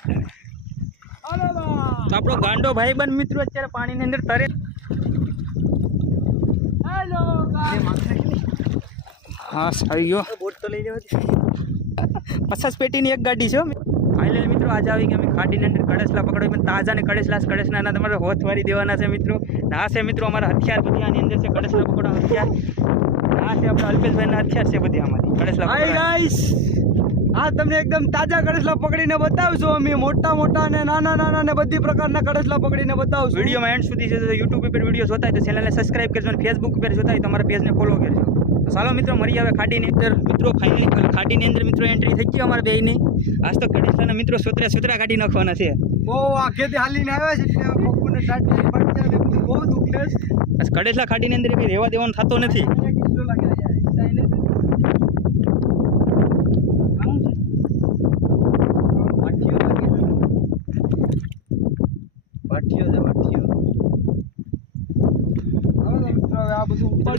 તો આપણો ગાંડો ભાઈબંધ મિત્રો અત્યારે પાણીની અંદર તરે. હેલો હા સારી ગયો. બોટ તો લઈ જવા 50 પેટીની એક ગાડી છે. ફાઇનલી મિત્રો આજે આવી ગયા અમે ખાડીની અંદર કડેસલા પકડવા પણ તાજા ને કડેસલા તમારે હોથ વારી દેવાના છે મિત્રો. આ છે મિત્રો અમારા હથિયાર બધી આની અંદર છે કડેસલા પકડવા હથિયાર. આ છે આપણા અલ્પેશભાઈના હથિયાર છે બધી અમારી કડેસલા પકડવા. ગાઈસ આ તમને એકદમ તાજા કડેસલા પકડીને બતાવશો અમે. મોટા ને નાના ને બધી પ્રકારના કડેસલા પકડીને બતાવશું. વિડીયોમાં એન્ડ સુધી છે. યુટ્યુબ ઉપર વિડીયો જોતા હોય તો ચેનલને સબસ્ક્રાઇબ કરજો અને ફેસબુક ઉપર જોતા હોય તો અમારા પેજને ફોલો કરજો. તો ચાલો મિત્રો મળી આવે ખાડીની અંદર. મિત્રો ફાઇનલી ખાડીની અંદર મિત્રો એન્ટ્રી થઈ ગઈ અમારા બેયની. આજ તો કડેસલાના મિત્રો સોતરા કાઢી નાખવાના છે. બહુ આખેથી હાલીને આવ્યા છે એટલે પપ્પુને ટાટી પડી બહુ દુઃખ છે. બસ કડેસલા ખાડીની અંદર કંઈ રહેવા દેવાનું થતો નથી.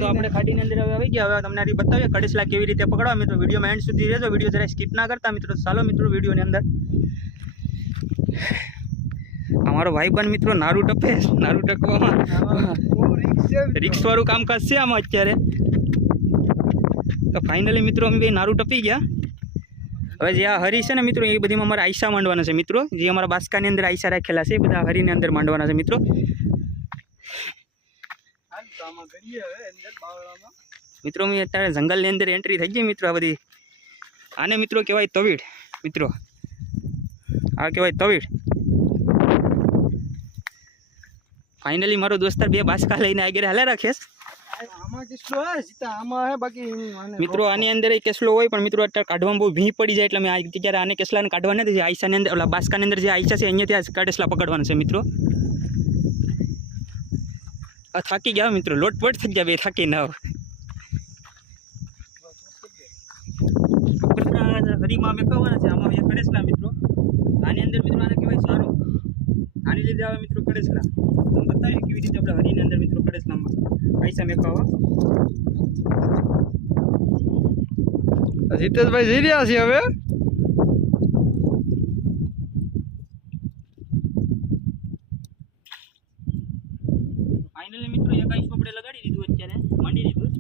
આપણે ખાડીની અંદર હવે આવી ગયા. હવે તમને આ બતાવીએ કડેસલા કેવી રીતે પકડવા. મિત્રો વિડીયોમાં એન્ડ સુધી રહેજો. વિડીયો જરા સ્કીપ ના કરતા મિત્રો. ચાલો મિત્રો વિડીયોની અંદર અમારો ભાઈબંધ મિત્રો નારું ટકવામાં રિક્સ વાળું કામકાજ છે આમાં અત્યારે. તો ફાઇનલી મિત્રો અમે ભાઈ નારું ટપી ગયા. હવે જે આ હરી છે ને મિત્રો એ બધીમાં અમારે આયસા માંડવાના છે મિત્રો. જે અમારા બાસ્કાની અંદર આયસા રાખેલા છે એ બધા હરીની અંદર માંડવાના છે મિત્રો. મિત્રો મેં અત્યારે જંગલની અંદર એન્ટ્રી થઈ ગઈ મિત્રો. આ બધી આને મિત્રો કહેવાય તવીડ મિત્રો. આ કહેવાય તવીડ. ફાઇનલી મારો દોસ્તાર 2 બાસ્કા લઈને આગળ હાલે રાખે. મિત્રો આની અંદર કેસલો હોય પણ મિત્રો અત્યારે કાઢવામાં બહુ ભીં પડી જાય એટલે મેં અત્યારે આને કેસલાને કાઢવા નથી. જે આયસાની અંદર ઓલા બાસ્કાની અંદર જે આયસા છે અહીંયાથી કડેસલા પકડવાના છે મિત્રો. આ થાકી ગયા મિત્રો. લોટપોટ થઈ ગયા બે થાકી ના હરીમાં અમે કહેવાના છે. આમાં કડેસલા મિત્રો. આની અંદર મિત્રો આને કહેવાય સારો. આની લીધે આવે મિત્રો કડેસલા. તમે બતાવીએ કેવી રીતે આપણે હરીની અંદર મિત્રો કડેસલામાં પૈસા મેકવા. જીતેશભાઈ જઈ રહ્યા છે હવે. ફાઇનલી મિત્રો 21 આપણે લગાડી દીધું. અત્યારે માંડી દીધું.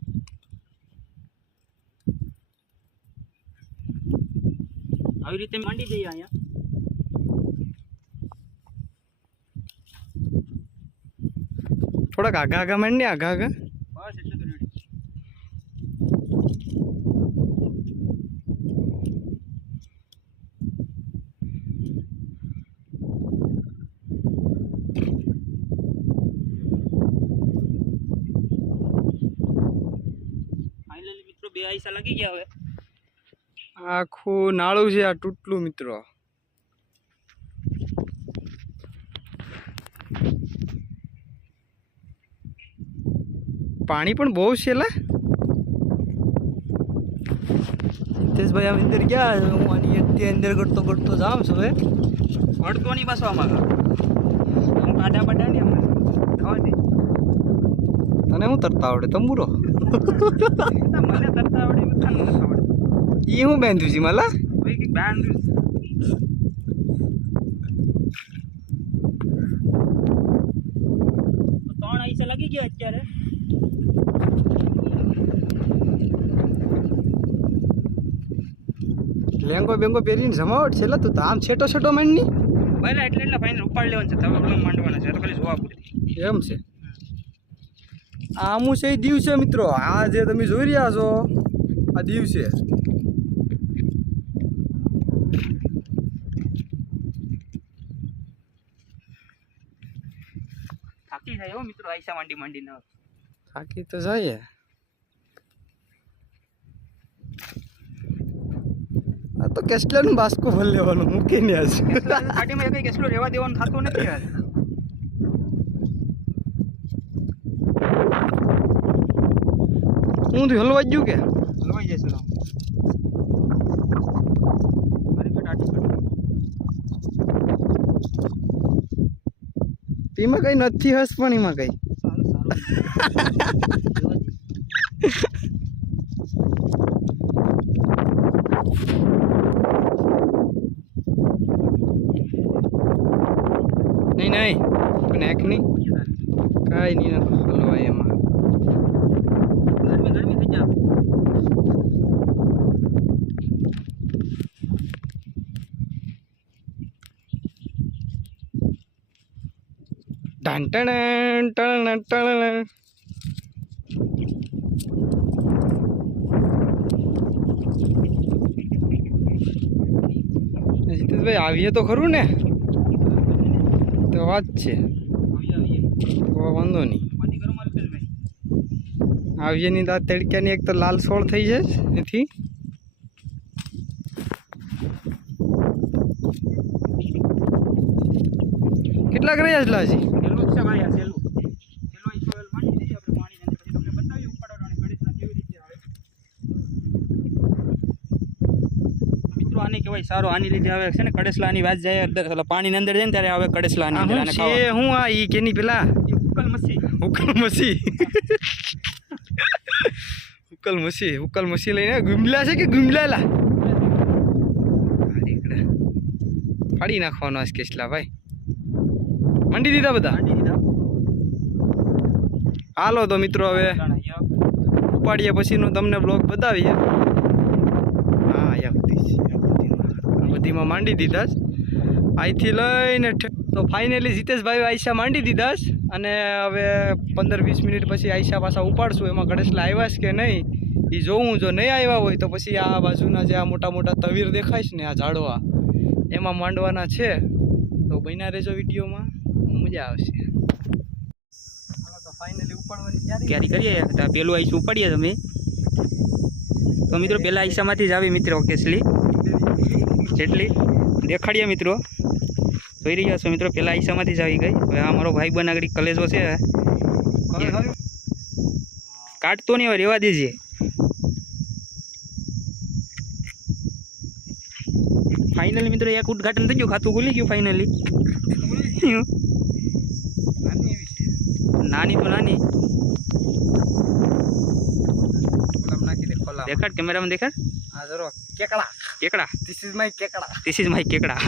આવી રીતે માંડી દઈએ અહીંયા. થોડાક આગા માંડી આગા બસ એટલે તો રેડી. ફાઇનલી મિત્રો 2 આયસા લાગી ગયા. હવે આખું નાળું છે આ તૂટલું મિત્રો. પાણી પણ બહુ છે લા. જીતેશભાઈ આમ અંદર ગયા. હું આની અંદર કરતો જામ છું. હવે પડતો નહીં પાછો આમાં. હું કાઢા પડા નહીં હમણાં થવા દે. તને હું તરતા આવડે તંબુરો? મને તરતા આવડે બધાને નથી આવડે. એ હું બાંધ્યું છે માલા ભાઈ કંઈક બાંધ્યું. 3 આયસા લાગી ગયા અત્યારે. લેંગો બેંગો પહેરીને જમાવટ છે તું તો આમ છેટો માંડની. બરાબર એટલે ફાઇનલ ઉપાડ લેવાનું છે. તમે ઓલો માંડવાના છે તો ખાલી જોવા પૂરતી એમ છે. આમું છે દીવ છે મિત્રો. આ જે તમે જોઈ રહ્યા છો આ દીવ છે. થાકી જાય હો મિત્રો. આયસા માંડી ના થાકી તો જાય. આ તો કેસલાનું બાસ્કો ભર લેવાનું મૂકીને આજ ગાડીમાં કઈ કેસલો રહેવા દેવાનું થતું નથી યાર. હું તો હલવાઈ ગયું કે હલવાઈ જશે. મારી બેટા એમાં કઈ નથી હસ પણ એમાં કઈ નહીં પણ એક નહીં કાંઈ નહીં હલવાય એમાં ગરમી ગરમી થઈ જાય ઢાન ટણ ટણ ટણ જીતેશભાઈ આવીએ તો ખરું ને તો વાત છે તો વાંધો નહીં આવીએ નહીં તો તડક્યાની એક તો લાલ સોળ થઈ જાય એથી કેટલાક રહ્યા છે હજી આને કહેવાય સારો આની લીધે હવે છે ને કડેસલાની વાત જાય એટલે પાણીની અંદર જાય ને ત્યારે હવે કડેસલાની અંદર આને ખાવા હું આ ઈ કેની પેલા ઉકલ મસી ઉકલ મસી લઈને ગુમલા છે કે ગુમલાલા ફાડી નાખવાનો આ કેસલા ભાઈ મંડી દીધા બધા હાલો તો મિત્રો હવે ઉપાડીએ પછીનું તમને બ્લોગ બતાવીએ હા બધીમાં માંડી દીધા જ અહીંથી લઈને તો ફાઇનલી જીતેશભાઈ આયશા માંડી દીધા જ અને હવે 15-20 મિનિટ પછી આયશા પાછા ઉપાડશું એમાં કડેસલા આવ્યા છે કે નહીં એ જોવું જો નહીં આવ્યા હોય તો પછી આ બાજુના જે આ મોટા મોટા તવીર દેખાય છે ને આ ઝાડવા એમાં માંડવાના છે તો બન્યા રહેજો વિડીયોમાં મજા આવશે તો ફાઇનલી ઉપાડવાની તૈયારી કરીએ તો પેલું આઈસું ઉપાડીએ તમે તો મિત્રો પહેલાં આઈસામાંથી જ આવી મિત્રો કેસલી જેટલી દેખાડીએ મિત્રો જોઈ રહ્યા છો મિત્રો પહેલાં આઈસામાંથી જ આવી ગઈ હવે આ મારો ભાઈ બન આગળ કલેજો છે કાઢતો નહીં હવે રહેવા દેજે ફાઇનલી મિત્રો એક ઉદઘાટન થઈ ગયું ખાતું ખુલી ગયું ફાઇનલી નાની તો નાની દેખાડ કેમેરામાં દેખાડ આ જરો કેકડા કેકડા ધીસ ઇઝ માય કેકડા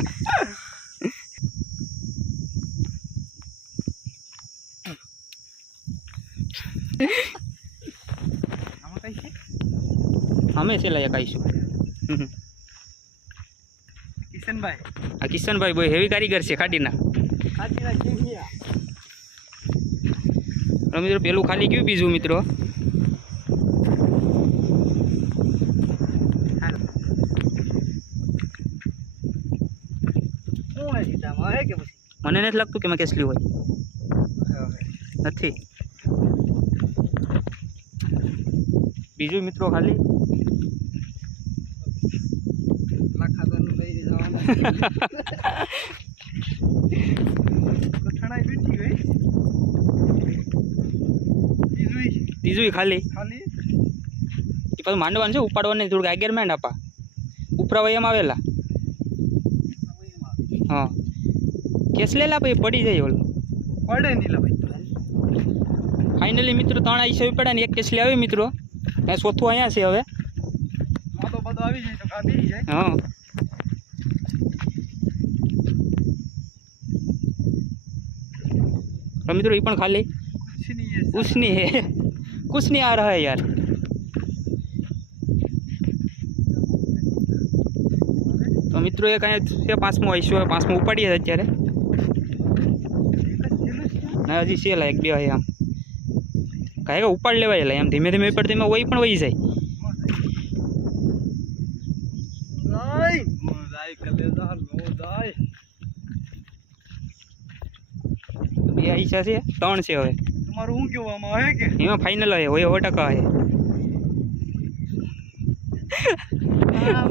અમે છે લાયક આવીશું આ કિશનભાઈ બહુ હેવી કારીગર છે ખાડીના મિત્રો પેલું ખાલી ગયું બીજું મિત્રો મને નથી લાગતું કે મેં કેસલી હોય નથી બીજું મિત્રો ખાલી ત્રીજું ખાલી એ પાછું માંડવાનું છે ઉપાડવાનું થોડુંક આગેરમેન્ટ આપા ઉપરા વયમાં આવેલા હા કેસ લેલા ભાઈ પડી જાય ઓલું પડે નહીં ભાઈ ફાઇનલી મિત્રો 3 આઈસા પડ્યા ને એક કેસલી આવી મિત્રો ત્યાં ચોથું અહીંયા છે હવે તો બધું આવી જાય તો કાઢી જાય હા મિત્રો ये पण खाली कुछ नहीं है कुछ नहीं आ रहा है यार तो मित्रों एक अँ पांचमो आईशो पांचमो उपाड़ीए अत्यारे ना हजी सेला एक बे आम कहेगा उपाड़ लेवायेला एम धीमे धीमे पड़ती में वही पण वही जाए बे आईशा से 3 से हवे તમારું હું કહેવામાં આવે કે એમાં ફાઇનલ હે હોય 100% હે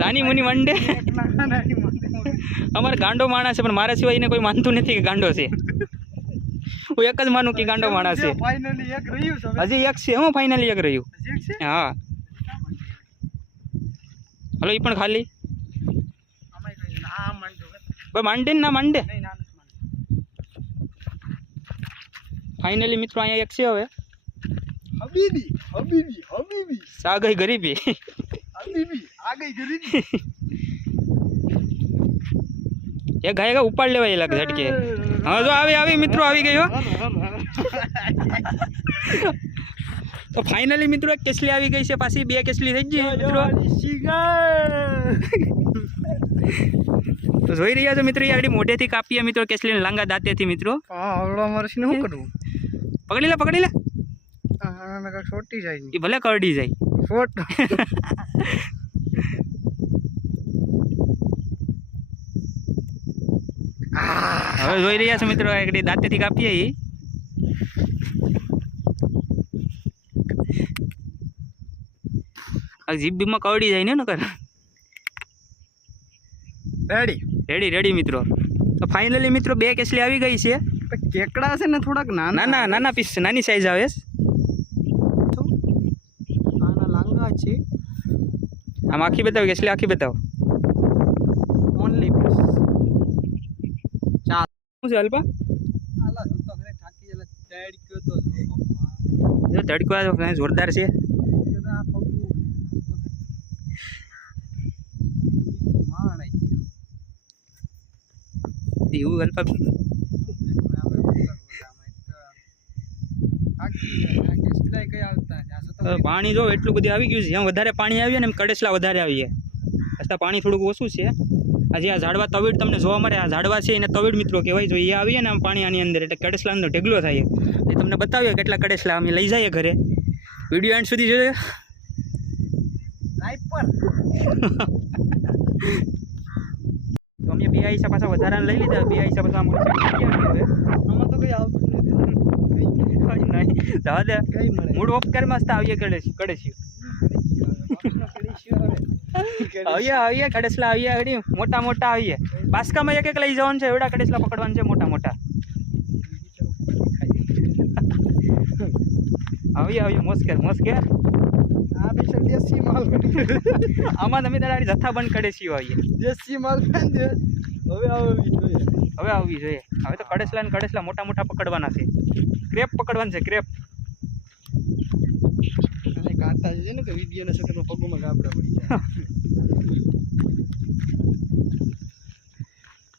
નાની મુની મંડે અમારે ગાંડો માણસ છે પણ મારા સિવાય એને કોઈ માનતું નથી કે ગાંડો છે હું એક જ માનું કે ગાંડો માણસ છે ફાઇનલી એક રહ્યું છે હજી એક છે હું ફાઇનલી એક રહ્યું હા હલો એ પણ ખાલી ભાઈ માંડે ના માંડે फाइनली मित्रों अँ एक से हवे हबीबी हबीबी हबीबी आ गई गरीबी हबीबी आ गई गरीबी ये गाय का उपाड़ लेवा ये लग झटके હા જો આવી મિત્રો આવી ગયો. તો ફાઇનલી મિત્રો એક કેસલી આવી ગઈ છે, પાછી 2 કેસલી થઈ ગઈ મિત્રો. તો જોઈ રહ્યા છો મિત્રો, આગળ મોઢેથી કાપીએ મિત્રો કેસલીને લાંગા દાંતેથી મિત્રો. હા હવળો મરસીને શું કરવું? પકડી લે. હા નકર છોટી જાય એ ભલે કરડી જાય. છોટ હવે જોઈ રહ્યા છો મિત્રો, આગળ દાંતેથી કાપીએ. જીભ બીમાં કરડી જાય ને નકર. રેડી મિત્રો. તો ફાઇનલી મિત્રો 2 કેસલી આવી ગઈ છે. કેકડા છે ને થોડાક નાના પીસ, નાની સાઈઝ આવે છે. આના લાંગા છે. આમ આખી બતાવો, કેસલી આખી બતાવો. Only piece. શું છે અલ્પા? આલા જો તો ઘરે થાકી જલા તડક્યો તો જો તડકો આ જોરદાર છે. આ પગું માણ આવી ગયો. એવું અલ્પા પાણી જો એટલું બધું આવી ગયું છે. જ્યાં વધારે પાણી આવ્યું ને એમ કડેસલા વધારે આવીએ. રસ્તા પાણી થોડુંક ઓછું છે. આજે આ ઝાડવા તવીડ તમને જોવા મળે. આ ઝાડવા છે એને તવીડ મિત્રો કહેવાય. જો એ આવીએ ને આમ પાણી આની અંદર એટલે કડેસલા અંદર ઢગલો થાય. એ તમને બતાવીએ કેટલા કડેસલા અમે લઈ જઈએ ઘરે. વિડીયો એન્ડ સુધી જોયો. તો અમે 2 આઈસા પાછા વધારાને લઈ લીધા. 2 આઈસા પાછા આમાં આમાં તો કઈ આવતું નથી. જવા દે, મૂડ ઓફ કર. મસ્ત આવીએ કડેસી આવીએ કડેસલા આવીએ. હડી મોટા આવીએ. બાસ્કામાં એક લઈ જવાનું છે. એવડા કડેસલા પકડવાનું છે મોટા. આવીએ મોસ્કેર. આ બી દેશી માલ આમાં તમે તારી જથ્થા બંધ કડેસી આવીએ. દેશી માલ હવે આવવી જોઈએ. હવે તો કડેસલા મોટા પકડવાના છે. ક્રેપ પકડવાનું છે. ક્રેપ અને કાંટા છે ને કે વિડિયોના ચક્કરમાં પગોમાં ગાબડા પડી જાય.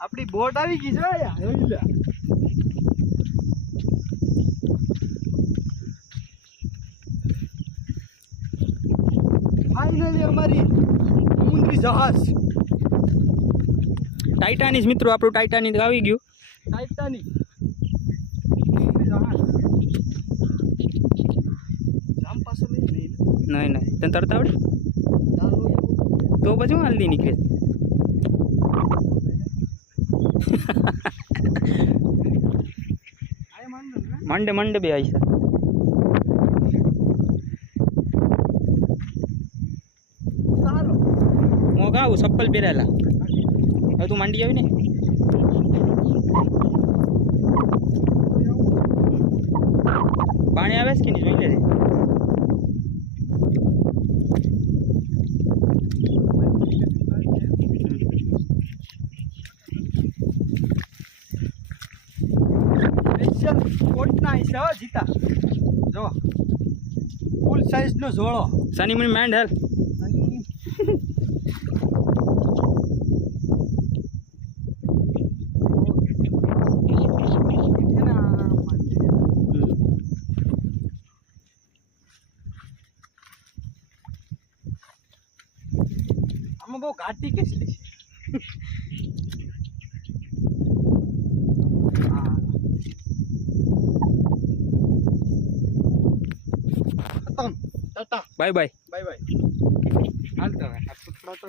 આપણી બોટ આવી ગઈ છે યાર. ફાઇનલી અમારી સમુદ્રી જહાજ ટાઇટાનિક મિત્રો, આપણું ટાઇટાનિક આવી ગયું. ટાઇટાનિક જામ પાસે નહીં તને તરત આવડે તો પછી હું હલ્દી નીકળે. મંડે 2 આઈસા. મોગ આવું ચપ્પલ પહેરેલા. હવે તું માંડી આવી ને. પાણી આવે છે કે નહીં જોઈ લેજે. કોટના હિસાબ જીતા જો ફૂલ સાઈઝ નો ઝોળો. સાની મને માંડ હાલ. આમાં બહુ ઘાટી કેસલી છે. બાય હાલ તો હવે થોડા તો